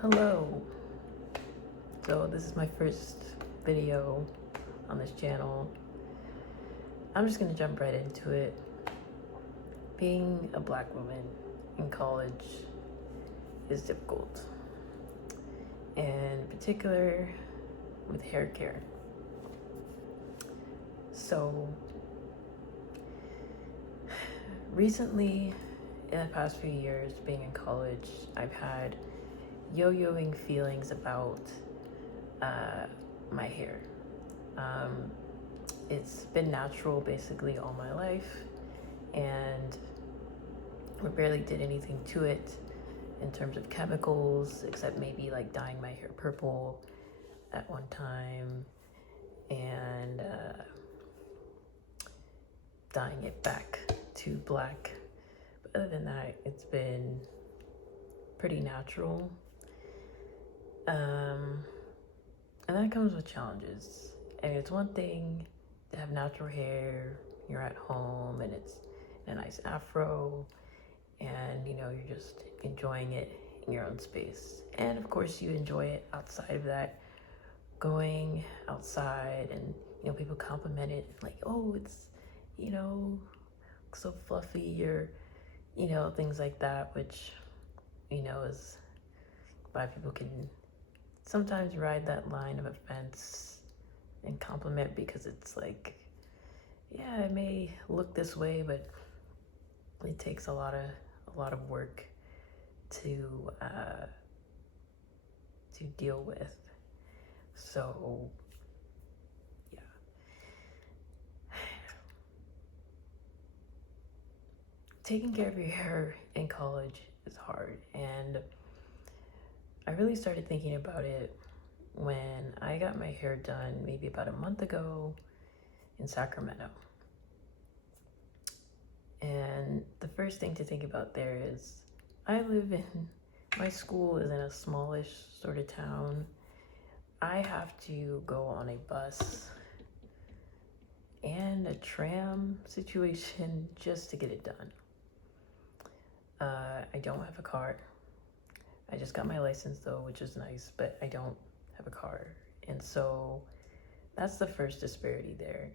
Hello. So this is my first video on this channel. I'm just gonna jump right into it. Being a black woman in college is difficult, and in particular with hair care. So recently, in the past few years being in college, I've had yo-yoing feelings about my hair. It's been natural basically all my life, and we barely did anything to it in terms of chemicals, except maybe like dyeing my hair purple at one time and dyeing it back to black. But other than that, it's been pretty natural. And that comes with challenges. And it's one thing to have natural hair, you're at home and it's a nice afro, and you're just enjoying it in your own space. And of course you enjoy it outside of that, going outside and people compliment it like, oh, it's so fluffy, or things like that, which is why people can sometimes ride that line of offense and compliment, because it's like, yeah, it may look this way, but it takes a lot of work to deal with. So yeah, taking care of your hair in college is hard, and I really started thinking about it when I got my hair done maybe about a month ago in Sacramento. And the first thing to think about there is my school is in a smallish sort of town. I have to go on a bus and a tram situation just to get it done. I don't have a car. I just got my license though, which is nice, but I don't have a car. And so that's the first disparity there.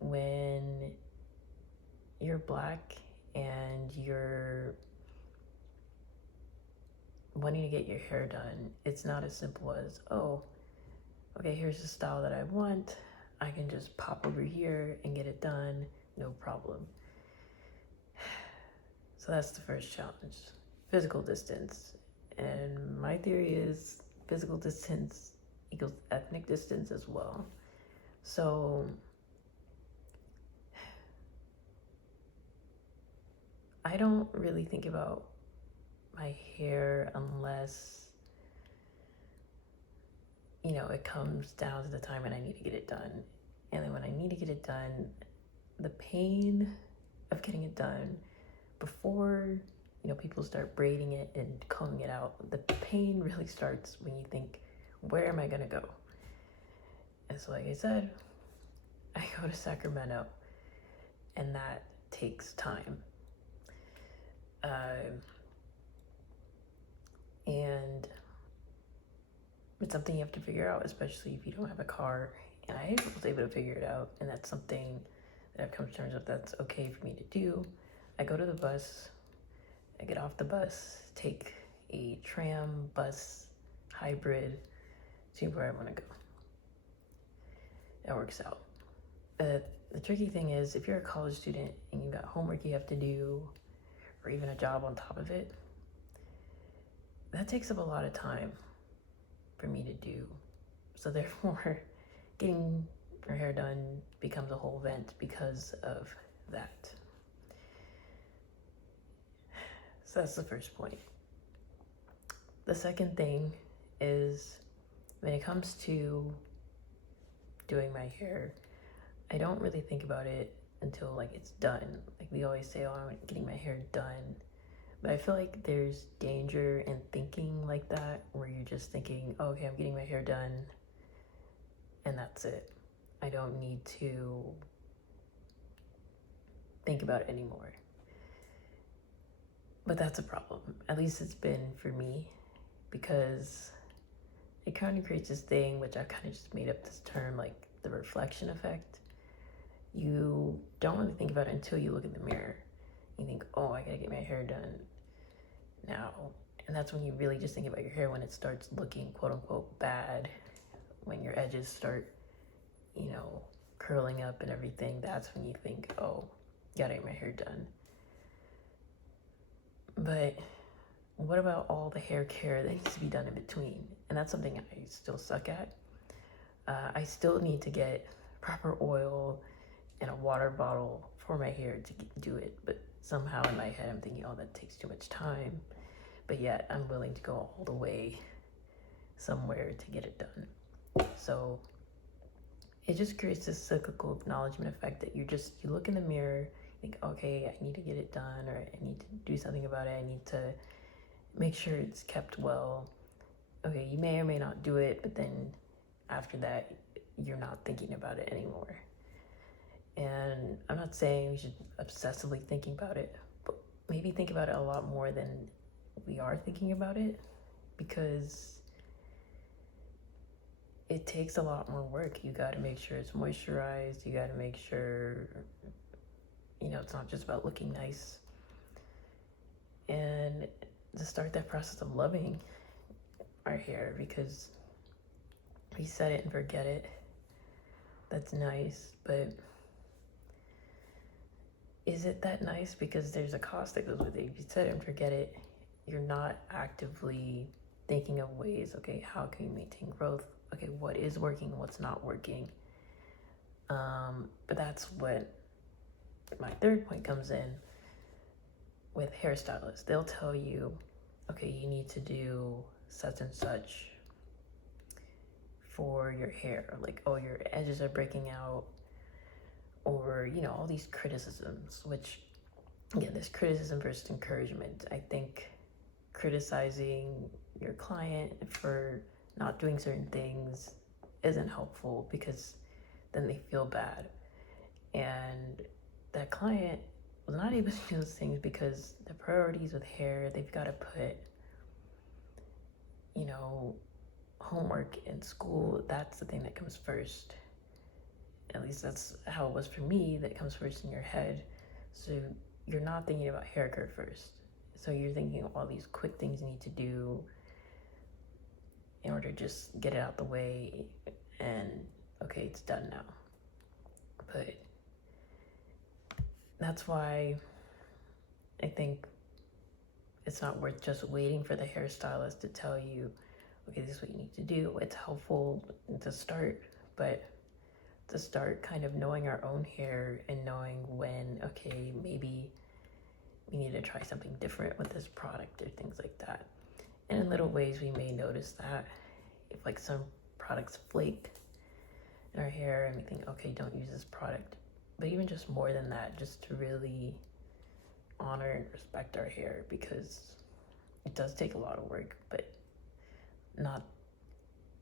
When you're black and you're wanting to get your hair done, it's not as simple as, oh, okay, here's the style that I want. I can just pop over here and get it done, no problem. So that's the first challenge, physical distance. And my theory is physical distance equals ethnic distance as well. So I don't really think about my hair unless it comes down to the time when I need to get it done. And then when I need to get it done, the pain of getting it done before people start braiding it and combing it out, the pain really starts when you think, where am I gonna go? And so like I said, I go to Sacramento, and that takes time. And it's something you have to figure out, especially if you don't have a car. And I was able to figure it out, and that's something that I've come to terms with that's okay for me to do. I go to the bus, I get off the bus, take a tram, bus, hybrid to where I want to go. It works out. The tricky thing is, if you're a college student and you got homework you have to do, or even a job on top of it, that takes up a lot of time for me to do. So therefore, getting your hair done becomes a whole event because of that. So that's the first point. The second thing is, when it comes to doing my hair, I don't really think about it until like it's done. Like we always say, oh, I'm getting my hair done. But I feel like there's danger in thinking like that, where you're just thinking, oh, okay, I'm getting my hair done, and that's it. I don't need to think about it anymore. But that's a problem. At least it's been for me, because it kind of creates this thing, which I kind of just made up this term, like the reflection effect. You don't really think about it until you look in the mirror. You think, oh, I gotta get my hair done now. And that's when you really just think about your hair when it starts looking quote unquote bad, when your edges start, curling up and everything. That's when you think, oh, gotta get my hair done. But what about all the hair care that needs to be done in between? And that's something I still suck at. I still need to get proper oil and a water bottle for my hair to do it. But somehow in my head, I'm thinking, oh, that takes too much time. But yet I'm willing to go all the way somewhere to get it done. So it just creates this cyclical acknowledgement effect that you look in the mirror, think, okay, I need to get it done, or I need to do something about it. I need to make sure it's kept well. Okay, you may or may not do it, but then after that, you're not thinking about it anymore. And I'm not saying we should obsessively thinking about it, but maybe think about it a lot more than we are thinking about it, because it takes a lot more work. You got to make sure it's moisturized. You got to make sure, it's not just about looking nice. And to start that process of loving our hair, because we set it and forget it. That's nice, but is it that nice? Because there's a cost that goes with it. If you set it and forget it, you're not actively thinking of ways, okay, how can you maintain growth? Okay, what is working, what's not working? But that's what my third point comes in with hairstylists. They'll tell you, okay, you need to do such and such for your hair. Like, oh, your edges are breaking out, or, all these criticisms, which, again, there's criticism versus encouragement. I think criticizing your client for not doing certain things isn't helpful, because then they feel bad. And that client was not able to do those things because the priorities with hair, they've got to put, homework in school. That's the thing that comes first. At least that's how it was for me. That comes first in your head. So you're not thinking about hair care first. So you're thinking of all these quick things you need to do in order to just get it out the way, and okay, it's done now. But that's why I think it's not worth just waiting for the hairstylist to tell you, okay, this is what you need to do. It's helpful to start, but to start kind of knowing our own hair and knowing when, okay, maybe we need to try something different with this product or things like that. And in little ways, we may notice that if like some products flake in our hair and we think, okay, don't use this product. But even just more than that, just to really honor and respect our hair, because it does take a lot of work, but not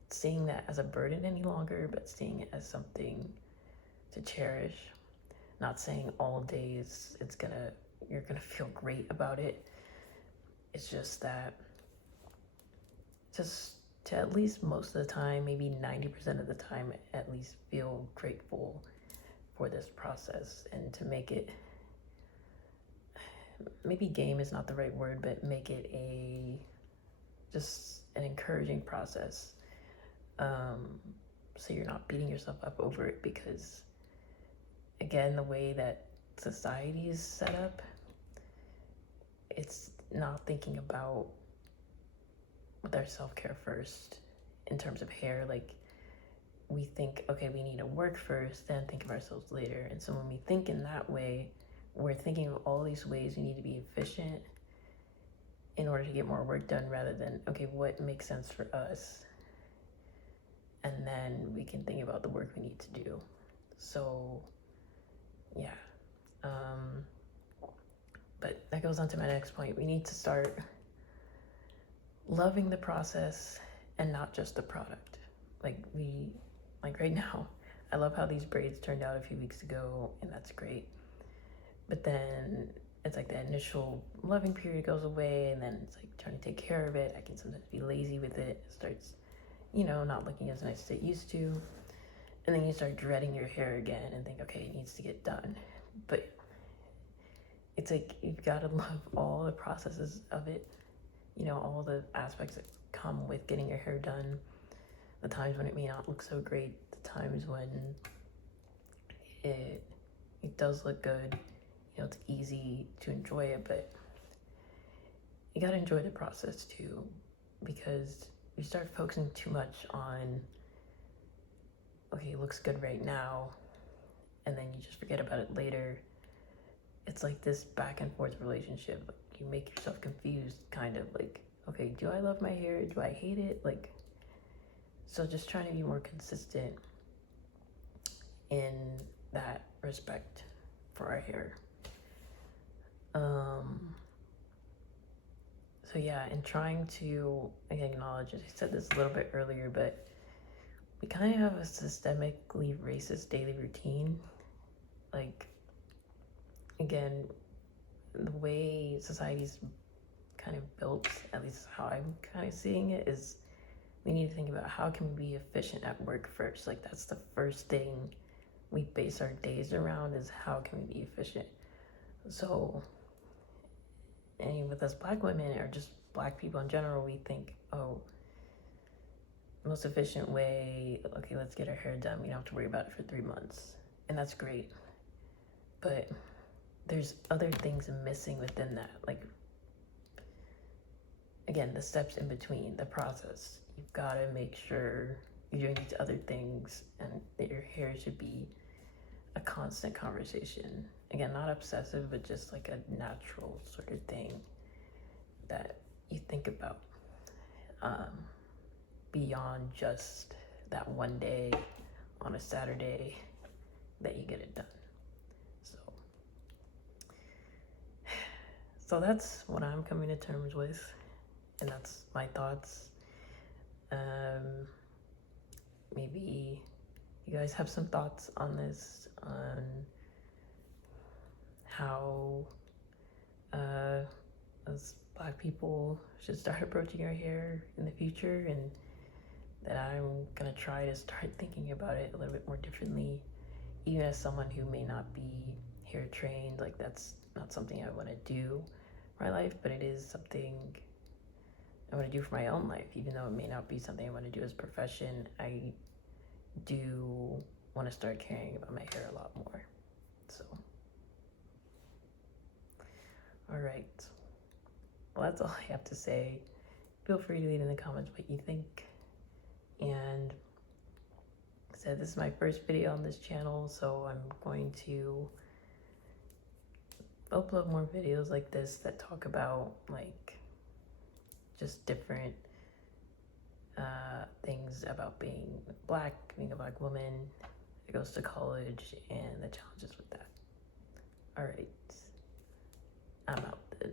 seeing that as a burden any longer, but seeing it as something to cherish. Not saying all days you're gonna feel great about it. It's just that just to at least most of the time, maybe 90% of the time, at least feel grateful for this process, and to make it, maybe game is not the right word, but make it just an encouraging process. So you're not beating yourself up over it, because again, the way that society is set up, it's not thinking about with our self-care first in terms of hair. Like, we think, okay, we need to work first, then think of ourselves later. And so when we think in that way, we're thinking of all these ways we need to be efficient in order to get more work done, rather than, okay, what makes sense for us? And then we can think about the work we need to do. So, yeah. But that goes on to my next point. We need to start loving the process and not just the product. Like right now, I love how these braids turned out a few weeks ago, and that's great. But then it's like the initial loving period goes away, and then it's like trying to take care of it. I can sometimes be lazy with it. It starts, not looking as nice as it used to. And then you start dreading your hair again and think, okay, it needs to get done. But it's like you've got to love all the processes of it, all the aspects that come with getting your hair done, the times when it may not look so great, the times when it does look good. It's easy to enjoy it, but you got to enjoy the process too, because you start focusing too much on, okay, it looks good right now, and then you just forget about it later. It's like this back and forth relationship. Like, you make yourself confused, kind of like, okay, do I love my hair? Do I hate it? Like, so just trying to be more consistent in that respect for our hair. So yeah, and trying to, again, acknowledge it. I said this a little bit earlier, but we kind of have a systemically racist daily routine. Like, again, the way society's kind of built, at least how I'm kind of seeing it, is we need to think about how can we be efficient at work first. Like, that's the first thing we base our days around, is how can we be efficient. So, and with us Black women, or just Black people in general, we think, oh, most efficient way, okay, let's get our hair done. We don't have to worry about it for 3 months. And that's great. But there's other things missing within that. Like, again, the steps in between, the process. You've got to make sure you're doing these other things, and that your hair should be a constant conversation. Again, not obsessive, but just like a natural sort of thing that you think about, beyond just that one day on a Saturday that you get it done. So that's what I'm coming to terms with, and that's my thoughts. Maybe you guys have some thoughts on this, on how us Black people should start approaching our hair in the future, and that I'm gonna try to start thinking about it a little bit more differently, even as someone who may not be hair trained. Like, that's not something I want to do for my life, but it is something I want to do for my own life. Even though it may not be something I want to do as a profession, I do want to start caring about my hair a lot more. So, all right. Well, that's all I have to say. Feel free to leave in the comments what you think. And like I said, this is my first video on this channel, so I'm going to upload more videos like this that talk about, like, just different things about being Black, being a Black woman that goes to college, and the challenges with that. All right, I'm out then.